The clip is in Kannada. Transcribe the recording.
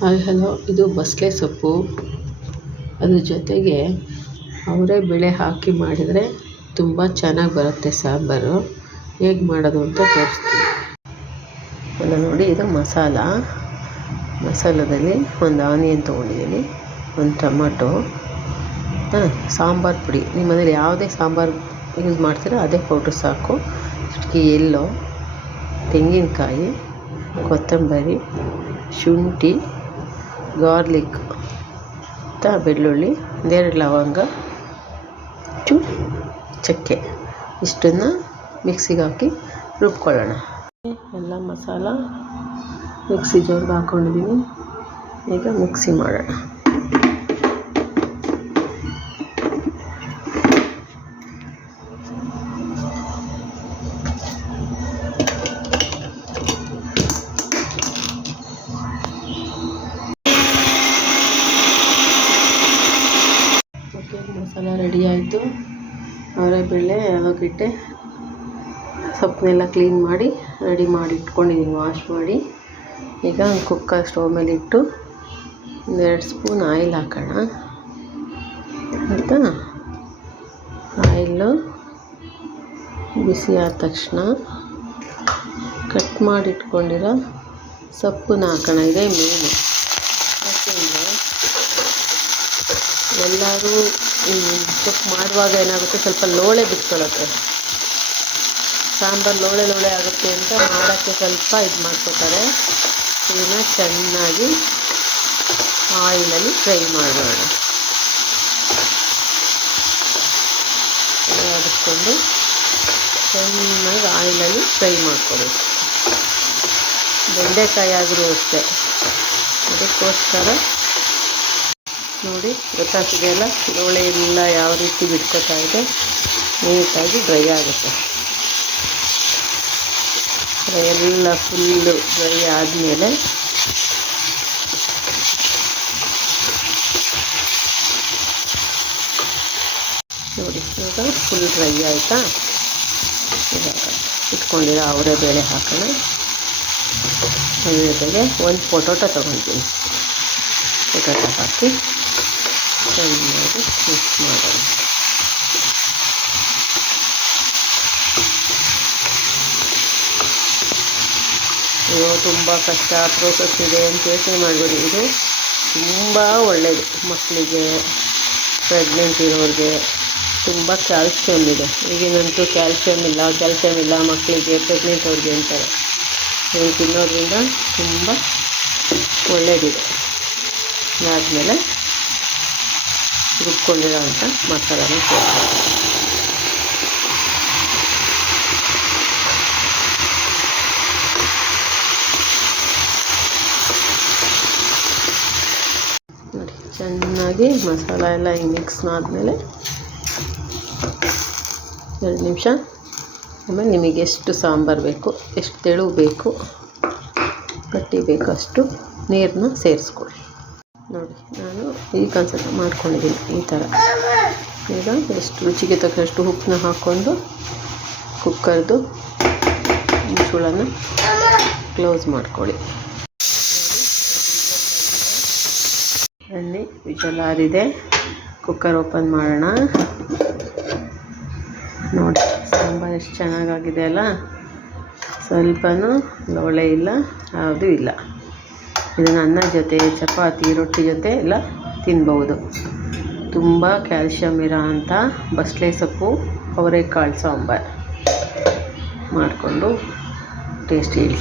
ಹಾಯ್ ಹಲೋ, ಇದು ಬಸಳೆ ಸೊಪ್ಪು. ಅದ್ರ ಜೊತೆಗೆ ಅವರೇ ಬೇಳೆ ಹಾಕಿ ಮಾಡಿದರೆ ತುಂಬ ಚೆನ್ನಾಗಿ ಬರುತ್ತೆ ಸಾಂಬಾರು. ಹೇಗೆ ಮಾಡೋದು ಅಂತ ತೋರಿಸ್ತೀನಿ. ಅಲ್ಲ ನೋಡಿ, ಇದು ಮಸಾಲದಲ್ಲಿ ಒಂದು ಆನಿಯನ್ ತೊಗೊಂಡಿದ್ದೀನಿ, ಒಂದು ಟೊಮಟೊ, ಸಾಂಬಾರು ಪುಡಿ. ನಿಮ್ಮ ಮನೇಲಿ ಯಾವುದೇ ಸಾಂಬಾರು ಯೂಸ್ ಮಾಡ್ತೀರೋ ಅದೇ ಪೌಡ್ರ್ ಸಾಕು. ಚಿಟಿಕೆ ಎಲ್ಲೋ, ತೆಂಗಿನಕಾಯಿ, ಕೊತ್ತಂಬರಿ, ಶುಂಠಿ, ಗಾರ್ಲಿಕ್, ಬೆಳ್ಳುಳ್ಳಿ, ಒಂದೆರಡು ಲವಂಗ, ಚೂರು ಚಕ್ಕೆ, ಇಷ್ಟನ್ನು ಮಿಕ್ಸಿಗೆ ಹಾಕಿ ರುಬ್ಕೊಳ್ಳೋಣ. ಎಲ್ಲ ಮಸಾಲ ಮಿಕ್ಸಿ ಜಾರ್ಗೆ ಹಾಕ್ಕೊಂಡಿದ್ದೀನಿ. ಈಗ ಮಿಕ್ಸಿ ಮಾಡೋಣ. ಮಸಾಲ ರೆಡಿ ಆಯಿತು. ಅವರೆಬೇಳೆ ಹಾಕಿಟ್ಟೆ, ಸೊಪ್ಪನ್ನೆಲ್ಲ ಕ್ಲೀನ್ ಮಾಡಿ ರೆಡಿ ಮಾಡಿ ಇಟ್ಕೊಂಡಿದ್ದೀನಿ, ವಾಶ್ ಮಾಡಿ. ಈಗ ಕುಕ್ಕರ್ ಸ್ಟವ್ ಮೇಲೆ ಇಟ್ಟು 2 ಸ್ಪೂನ್ ಆಯಿಲ್ ಹಾಕೋಣ. ಆಯಿತಾ? ಆಯಿಲು ಬಿಸಿ ಆದ ತಕ್ಷಣ ಕಟ್ ಮಾಡಿ ಇಟ್ಕೊಂಡಿರೋ ಸೊಪ್ಪನ್ನ ಹಾಕೋಣ. ಇದೇ ಮೇನು. ಯಾಕೆಂದರೆ ಎಲ್ಲರೂ ಸೊಪ್ಪು ಮಾಡುವಾಗ ಏನಾಗುತ್ತೆ, ಸ್ವಲ್ಪ ಲೋಳೆ ಬಿಟ್ಕೊಳ್ಳುತ್ತೆ. ಸಾಂಬಾರು ಲೋಳೆ ಆಗುತ್ತೆ ಅಂತ ಮಾಡೋಕ್ಕೆ ಸ್ವಲ್ಪ ಇದು ಮಾಡ್ಕೋತಾರೆ. ಇದನ್ನು ಚೆನ್ನಾಗಿ ಆಯಿಲಲ್ಲಿ ಫ್ರೈ ಮಾಡೋಣ. ಆಡಿಸ್ಕೊಂಡು ಚೆನ್ನಾಗಿ ಆಯಿಲಲ್ಲಿ ಫ್ರೈ ಮಾಡ್ಕೊಬೇಕು. ಬೆಂಡೆಕಾಯಿ ಆದರೂ ಅಷ್ಟೇ. ಅದಕ್ಕೋಸ್ಕರ ನೋಡಿ, ಗೊತ್ತಾಗ್ತಿದೆಯಲ್ಲ, ಲೋಳೆ ಎಲ್ಲ ಯಾವ ರೀತಿ ಬಿಟ್ಕೋತಾ ಇದೆ. ನೀಟಾಗಿ ಡ್ರೈ ಆಗುತ್ತೆ. ಎಲ್ಲ ಫುಲ್ಲು ಡ್ರೈ ಆದಮೇಲೆ ನೋಡಿ, ಇವಾಗ ಫುಲ್ ಡ್ರೈ ಆಯಿತಾ. ಇವಾಗ ಇಟ್ಕೊಂಡಿರೋ ಅವರೆಬೇಳೆ ಹಾಕೋಣ. ಅದ್ರ ಜೊತೆಗೆ ಒಂದು ಪೊಟೊಟೊ ತೊಗೊಳ್ತೀನಿ. ಪೊಟೊಟೊ ಹಾಕಿ ಚೆನ್ನಾಗಿ ಮಿಕ್ಸ್ ಮಾಡೋಣ. ಅಯ್ಯೋ, ತುಂಬ ಕಷ್ಟ ಪ್ರೋಸೆಸ್ ಇದೆ ಅಂತ ಯೋಚನೆ ಮಾಡಬೇಡಿ. ಇದು ತುಂಬ ಒಳ್ಳೆಯದು. ಮಕ್ಕಳಿಗೆ, ಪ್ರೆಗ್ನೆಂಟ್ ಇರೋರಿಗೆ ತುಂಬ ಕ್ಯಾಲ್ಸಿಯಮ್ ಇದೆ. ಈಗಿನಂತೂ ಕ್ಯಾಲ್ಸಿಯಮ್ ಇಲ್ಲ ಮಕ್ಕಳಿಗೆ, ಪ್ರೆಗ್ನೆಂಟ್ ಅವ್ರಿಗೆ ಅಂತಾರೆ. ಇದನ್ನು ತಿನ್ನೋದ್ರಿಂದ ತುಂಬ ಒಳ್ಳೆಯದಿದೆ. ಅದಾದಮೇಲೆ ರುಬ್ಕೊಂಡಿರೋ ಅಂಥ ಮಸಾಲನ ಸೇರಿಸ್ತೀನಿ. ನೋಡಿ, ಚೆನ್ನಾಗಿ ಮಸಾಲ ಎಲ್ಲ ಹಿಂಗೆ ಮಿಕ್ಸ್ ಆದಮೇಲೆ 2 ನಿಮಿಷ. ಆಮೇಲೆ ನಿಮಗೆ ಎಷ್ಟು ಸಾಂಬಾರು ಬೇಕು, ಎಷ್ಟು ತೆಳು ಬೇಕು, ಗಟ್ಟಿ ಬೇಕು ಅಷ್ಟು ನೀರನ್ನ ಸೇರಿಸ್ಕೊಳ್ಳಿ. ನೋಡಿ, ನಾನು ಈ ಕನ್ಸೆಪ್ಟ್ ಮಾಡ್ಕೊಂಡಿದ್ದೀನಿ ಈ ಥರ. ಈಗ ಎಷ್ಟು ರುಚಿಗೆ ತಕ್ಕಷ್ಟು ಉಪ್ಪನ್ನ ಹಾಕ್ಕೊಂಡು ಕುಕ್ಕರ್ದು ಮುಚ್ಚಳನ ಕ್ಲೋಸ್ ಮಾಡ್ಕೊಳ್ಳಿ. ಅಲ್ಲಿ ವಿಷಲ್ ಆರಿದೆ. ಕುಕ್ಕರ್ ಓಪನ್ ಮಾಡೋಣ. ನೋಡಿ, ಸಾಂಬಾರು ಎಷ್ಟು ಚೆನ್ನಾಗಾಗಿದೆ ಅಲ್ಲ. ಸ್ವಲ್ಪನೂ ಲೋಳೆ ಇಲ್ಲ, ಯಾವುದೂ ಇಲ್ಲ. ಇದನ್ನು ಅನ್ನ ಜೊತೆ, ಚಪಾತಿ, ರೊಟ್ಟಿ ಜೊತೆ ಎಲ್ಲ ತಿನ್ಬೋದು. ತುಂಬ ಕ್ಯಾಲ್ಶಿಯಮ್ ಇರೋ ಅಂಥ ಬಸಳೆ ಸೊಪ್ಪು ಅವರೆಕಾಳು ಸಾಂಬಾರು ಮಾಡಿಕೊಂಡು ಟೇಸ್ಟ್ ಹೇಳಿ.